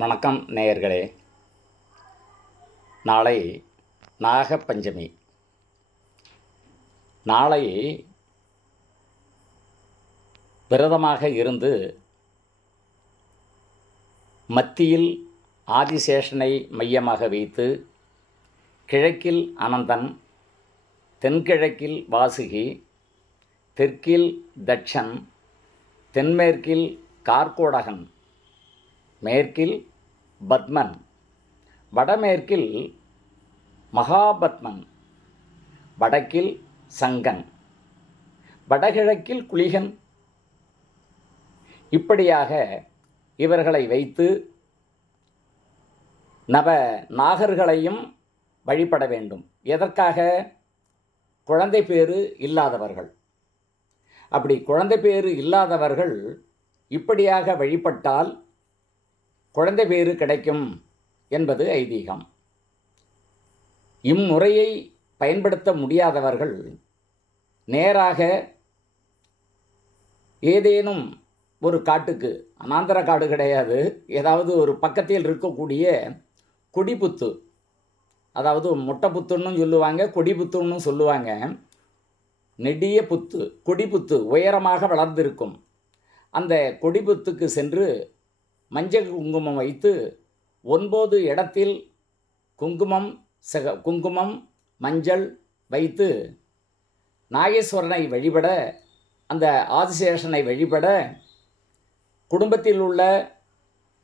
வணக்கம் நேயர்களே. நாளை நாகப்பஞ்சமி. நாளை விரதமாக இருந்து மத்தியில் ஆதிசேஷனை மையமாக வைத்து கிழக்கில் அனந்தன், தென்கிழக்கில் வாசுகி, தெற்கில் தட்சன், தென்மேற்கில் கார்கோடகன், மேற்கில் பத்மன், வடமேற்கில் மகாபத்மன், வடக்கில் சங்கன், வடகிழக்கில் குளிகன். இப்படியாக இவர்களை வைத்து நவ நாகர்களையும் வழிபட வேண்டும். எதற்காக? குழந்தை பேறு இல்லாதவர்கள். அப்படி குழந்தை பேறு இல்லாதவர்கள் இப்படியாக வழிபட்டால் குழந்தை பேறு கிடைக்கும் என்பது ஐதீகம். இம்முறையை பயன்படுத்த முடியாதவர்கள் நேராக ஏதேனும் ஒரு காட்டுக்கு, அனாந்தர காடு கிடையாது, ஏதாவது ஒரு பக்கத்தில் இருக்கக்கூடிய கொடிப்புத்து, அதாவது முட்டைப்புத்துன்னு சொல்லுவாங்க, கொடிப்புத்துன்னு சொல்லுவாங்க. நெடிய புத்து, கொடிப்புத்து உயரமாக வளர்ந்திருக்கும். அந்த கொடிப்புத்துக்கு சென்று மஞ்சள் குங்குமம் வைத்து 9 இடத்தில் குங்குமம் மஞ்சள் வைத்து நாகேஸ்வரனை வழிபட, அந்த ஆதிசேஷனை வழிபட குடும்பத்தில் உள்ள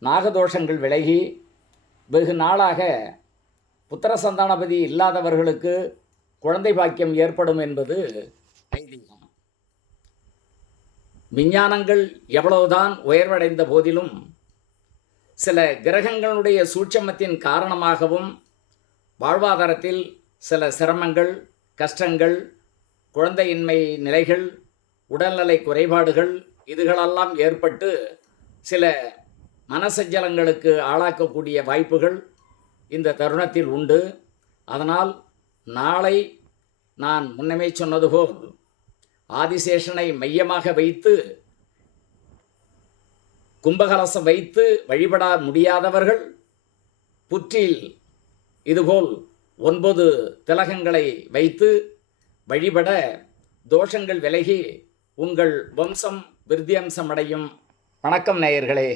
நாகதோஷங்கள் விலகி வெகு நாளாக புத்திர சந்தானபதி இல்லாதவர்களுக்கு குழந்தை பாக்கியம் ஏற்படும் என்பது ஐதீகம். விஞ்ஞானங்கள் எவ்வளவுதான் உயர்வடைந்த போதிலும் சில கிரகங்களுடைய சூட்சமத்தின் காரணமாகவும் வாழ்வாதாரத்தில் சில சிரமங்கள், கஷ்டங்கள், குழந்தையின்மை நிலைகள், உடல்நலை குறைபாடுகள் இதுகளெல்லாம் ஏற்பட்டு சில மனசஞ்சலங்களுக்கு ஆளாக்கக்கூடிய வாய்ப்புகள் இந்த தருணத்தில் உண்டு. அதனால் நாளை நான் முன்னமே சொன்னது போல் ஆதிசேஷனை மையமாக வைத்து கும்பகலசம் வைத்து வழிபட முடியாதவர்கள் புற்றில் இதுபோல் 9 திலகங்களை வைத்து வழிபட தோஷங்கள் விலகி உங்கள் வம்சம் விருத்தியம்சமடையும். வணக்கம் நேயர்களே.